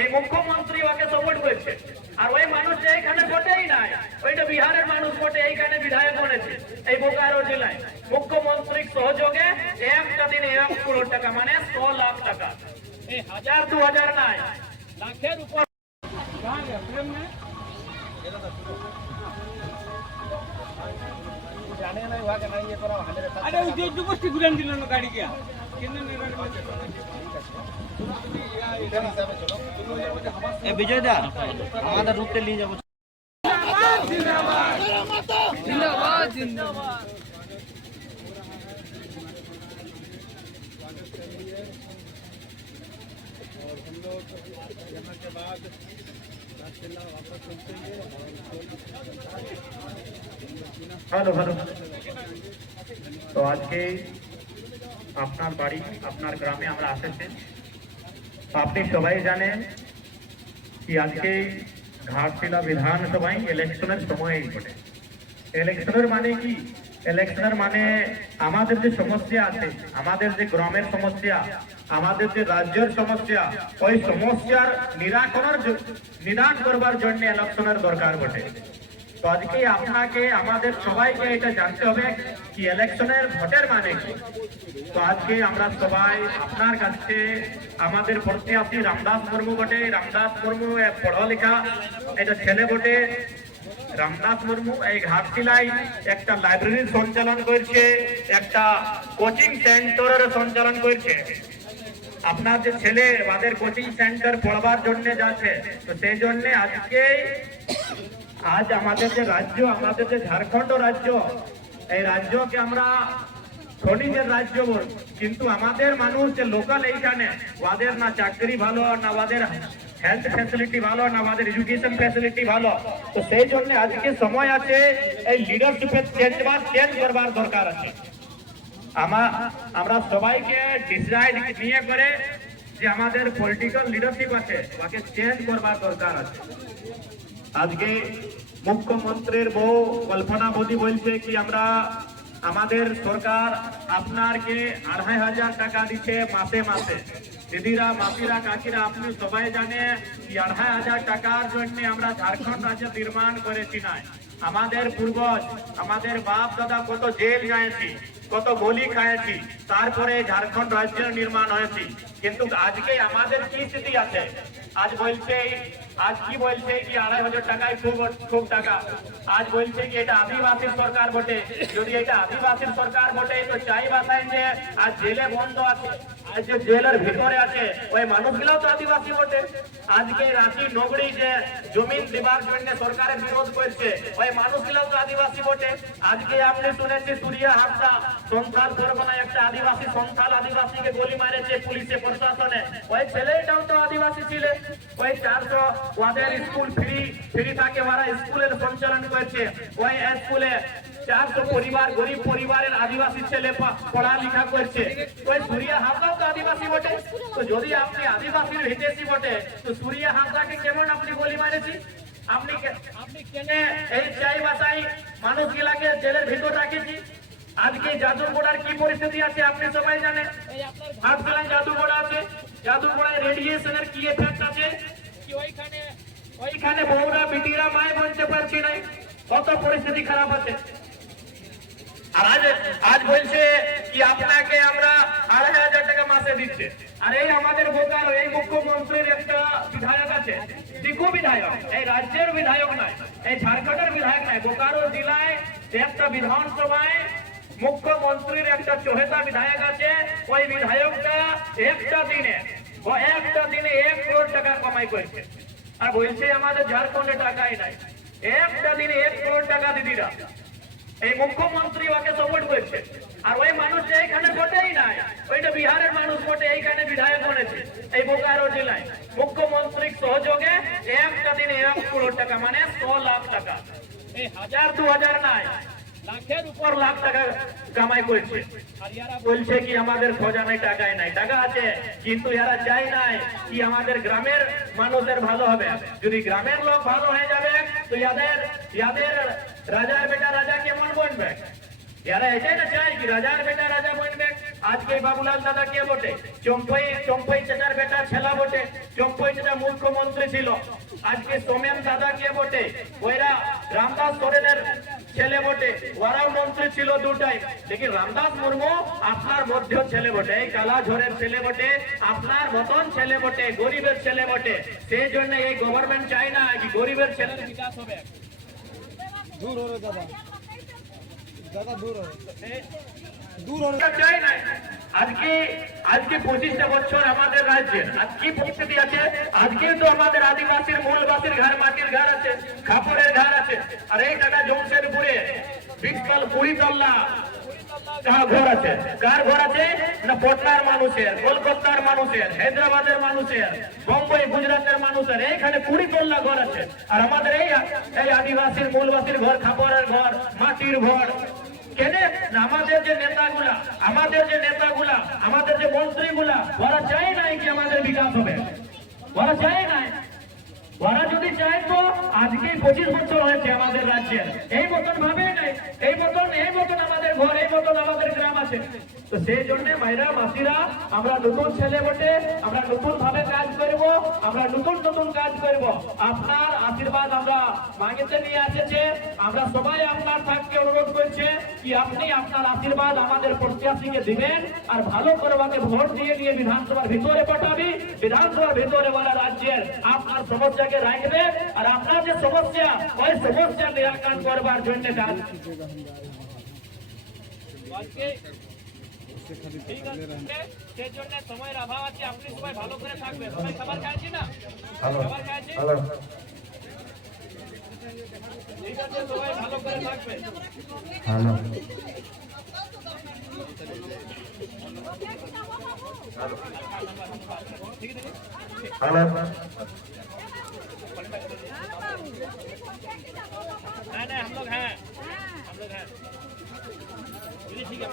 এই মুখ্যমন্ত্রী ওকে সাপোর্ট করছে। আর ওই মানুষ যে এখানে ভোটেই নাই, ওইটা বিহারের মানুষ ভোটে এইখানে বিধায়ক বনেছে এই বোকারো জেলায়। মুখ্যমন্ত্রীর সহযোগে একটা দিনে 1 কোটি টাকা, মানে 100 লাখ টাকা। এই 1000 2000 নাই, লাখের উপর। বিজয় দা আমাদের রুটে নিয়ে যাবো। जिंदाबाद जिंदाबाद। और हम लोग यहाँ के बाद राजकिला वापस चलते हेलो हेलो। तो आज के আপনার বাড়ি আপনার গ্রামে আমরা আসেছি। আপনি সবাই জানেন কি আজকে ঘাটশিলা বিধানসভায় ইলেকশনের সময় ঘটে। ইলেকশনের মানে কি? ইলেকশনের মানে আমাদের যে সমস্যা আছে, আমাদের যে গ্রামের সমস্যা, আমাদের যে রাজ্যের সমস্যা, ওই সমস্যার নিদান করবার জন্য ইলেকশনের দরকার ঘটে। তো আজকে আপনাকে আমাদের সবাইকে এটা জানতে হবে কি ইলেকশনের ভোটের মানে কি। তো আজকে আমরা সবাই আপনার কাছে আমাদের প্রত্যাশী রামদাস মুর্মু বটে। রামদাস মুর্মু পড়ালেখা এটা ছেলে বটে। রামদাস মুর্মু এই ঘাটশিলায় একটা লাইব্রেরির সঞ্চালন করছে, একটা কোচিং সেন্টারের সঞ্চালন করছে। আপনার যে ছেলে আমাদের কোচিং সেন্টার পড়বার জন্য যাচ্ছে, তো সেই জন্য আজ আমাদের যে রাজ্য, আমাদের যে ঝাড়খণ্ড রাজ্য, এই রাজ্যকে আমরা খনিজের রাজ্য বল, কিন্তু আমাদের মানুষ যে লোকাল এইখানে, ওদের না চাকরি ভালো, না ওদের হেলথ ফ্যাসিলিটি ভালো, না আমাদের এডুকেশন ফ্যাসিলিটি ভালো। তো সেই জন্য আজকে সময় আছে এই লিডারশিপের চেঞ্জ করবার দরকার আছে। আমরা সবাইকে ডিসাইড নিয়ে করে যে আমাদের পলিটিক্যাল লিডারশিপ আছে, ওকে চেঞ্জ করবার দরকার আছে। আজকে মুখ্যমন্ত্রীর বউ কল্পনা মোদী বলছে কি আমরা আমাদের সরকার আপনারকে 2500 টাকা দিচ্ছে মাসে মাসে। দিদিরা, মাসিরা, কাকিরা, আপনি সবাই জানে কি 2500 টাকার জন্য আমরা ঝাড়খণ্ড রাজ্য নির্মাণ করেছি না। আমাদের পূর্বজ, আমাদের বাপ দাদা কত জেল যায়ছি, কত গলি খাইছি, তারপরে ঝাড়খণ্ড রাজ্যের নির্মাণ হয়েছে। কিন্তু আজকে আমাদের কি স্থিতি আছে? আজ কি বলছে কি 2500 টাকায় খুব টাকা। আজ বলছে কি এটা আদিবাসীর সরকার বটে। যদি এটা আদিবাসীর সরকার বটে তো চাই বাসায় যে আজ জেলে বন্ধ আছে, আজ যে জেলের ভিতরে আছে ওই মানুষগুলাও তো আদিবাসী বটে। আজকে রাঁচি নগরী যে জমিন দেবার জন্য সরকারের বিরোধ করছে, ওই মানুষগুলাও তো আদিবাসী বটে। আজকে আপনি শুনেছি সুরিয়া হাসা সন্থাল সরবনায় একটা আদিবাসী সন্থাল আদিবাসীকে গুলি মারেছে পুলিশে, প্রশাসনে। ওই ছেলেটাও তো আদিবাসী ছিল। ওই 400 ওদের স্কুল ফ্রি থাকে, ওরা স্কুলের সঞ্চালন করছে। ওই স্কুলে 400 পরিবার, গরিব পরিবারের আদিবাসী ছেলে পড়ালেখা করছে। ওই সুরিয়া হাসাও তো আদিবাসী বটে। তো যদি আপনি আদিবাসীর হিতেশী বটে, তো সুরিয়া হাসাকে কেমন আপনি গুলি মারেছি? আপনি কেন এই চাই বাসাই মানুষগুলাকে জেলের ভিতর রাখেছি? আজকে জাদুগোড়ার কি পরিস্থিতি আছে আপনি সবাই জানেন। ঘাটশিলায় জাদুগোড়া আছে, জাদুগোড়ায় রেডিয়েশনের কি এফেক্ট আছে কি ওইখানে বউরা বিটিরা মায় বলতে পারছি নাই, কত পরিস্থিতি খারাপ আছে। আর আজ বলছে কি আপনাকে আমরা 2500 টাকা মাসে দিচ্ছে। আর এই আমাদের বোকার এই মুখ্যমন্ত্রীর একটা বিধায়ক আছে, দিকু বিধায়ক, এই রাজ্যের বিধায়ক নয়, এই ঝাড়খণ্ডের বিধায়ক নয়, বোকারো জেলায় একটা বিধানসভায় মুখ্যমন্ত্রীর একটা চহেতা বিধায়ক আছে। ওই বিধায়কটা একটা দিনে 1 কোটি টাকা কামাই করেছে। আর বলছে আমাদের ঝাড়খণ্ডে টাকাই নাই। একটা দিনে 1 কোটি টাকা দিদিরা, এই মুখ্যমন্ত্রী ওকে সাপোর্ট করছে। আর ওই মানুষ যে এখানে ভোটেই নাই, ওইটা বিহারের মানুষ ভোটে এইখানে বিধায়ক বনেছে এই বোকারো জেলায়। মুখ্যমন্ত্রীর সহযোগে একটা দিনে 1 কোটি টাকা, মানে 100 লাখ টাকা। এই 1000 2000 নাই, লাখের উপর লাখ টাকা কামাই করছে। আর এরা বলছে কি আমাদের খজানায় টাকাই নাই। টাকা আছে, কিন্তু এরা চাই নাই কি আমাদের গ্রামের মানুষের ভালো হবে। যদি গ্রামের লোক ভালো হয়ে যাবে তো ইয়াদের রাজার বেটা রাজা কেমন বনবে। এরা এটাই না চাই কি রাজার বেটা রাজা বনবে। আজকে বাবুলাল দাদা কে বটে? চম্পই চাচার বেটা ছেলা বটে। চম্পই চাচা মুখ্যমন্ত্রী ছিল। আজকে সোমেন দাদা কে বটে? ওরা রামদাস সোরেনের ছেলে বটে, ওরাও মন্ত্রী ছিল দুটাই। দেখি রামদাস মুর্মু আপনার মধ্য ছেলে বটে, এই কালা ঝড়ের ছেলে বটে, আপনার মতন ছেলে বটে, গরিবের ছেলে বটে। সেই জন্য এই গভর্নমেন্ট চাই না কি গরিবের ছেলের বিকাশ হবে। दूर हो रहे दादा, दादा दूर हो रहे, दूर हो रहे। চাই না। আজকে 25টা বছর আমাদের রাজ্যে আজ কি পরিস্থিতি আছে? আজকে তো আমাদের আদিবাসীর মূলবাসীর ঘর, মাটির ঘর আছে, খাপড়ের ঘর আছে। আর এই টাকা জমশেদপুরে 20 তল্লা ঘর আছে। কার ঘর আছে? না পটনার মানুষের, কলকাতার মানুষের, হায়দ্রাবাদের মানুষের, বোম্বাই গুজরাটের মানুষের। এইখানে 20 তল্লা ঘর আছে। আর আমাদের এই আদিবাসীর মূলবাসীর ঘর, খাপড়ের ঘর, মাটির ঘর কেন? আমাদের যে নেতাগুলা, আমাদের যে মন্ত্রীগুলা, ওরা চায় নাই কি আমাদের বিকাশ হবে? ওরা চায় নাই। ওরা যদি চায় তো আজকে 25 বছর হয়েছে আমাদের রাজ্যের এই মতন ভাবে নাই, এই মতন আমাদের ঘর, এই মতন আমাদের গ্রাম আছে। তো সেই জন্য ভাইরা মাসিরা, আমরা নতুন ছেলে বটে, আমরা নতুন ভাবে কাজ করব, আমরা নতুন কাজ করব। আপনার আশীর্বাদ আমরা মাগিতে নিয়ে আসছে। আমরা সবাই আপনার থাকতে অনুরোধ করছে কি আপনি আপনার আশীর্বাদ আমাদের প্রত্যাশীকে দিবেন আর ভালো করবাকে ভোট দিয়ে বিধানসভার ভিতরে পাঠাবি। বিধানসভার ভিতরে বলা রাজ্যের আপনার সমস্যাকে রাখবে আর আপনার যে সমস্যা, ওই সমস্যা নিরাকরণ করবার জন্য কাজ। ঠিক আছে, সেই জন্য সময়ের অভাব আছে, আপনি সবাই ভালো করে থাকবেন। সবাই খাবার খাইছি না? খাবার খাইছি? ঠিক আছে, সবাই ভালো করে থাকবেন। नहीं हम लोग हैं, ठीक है।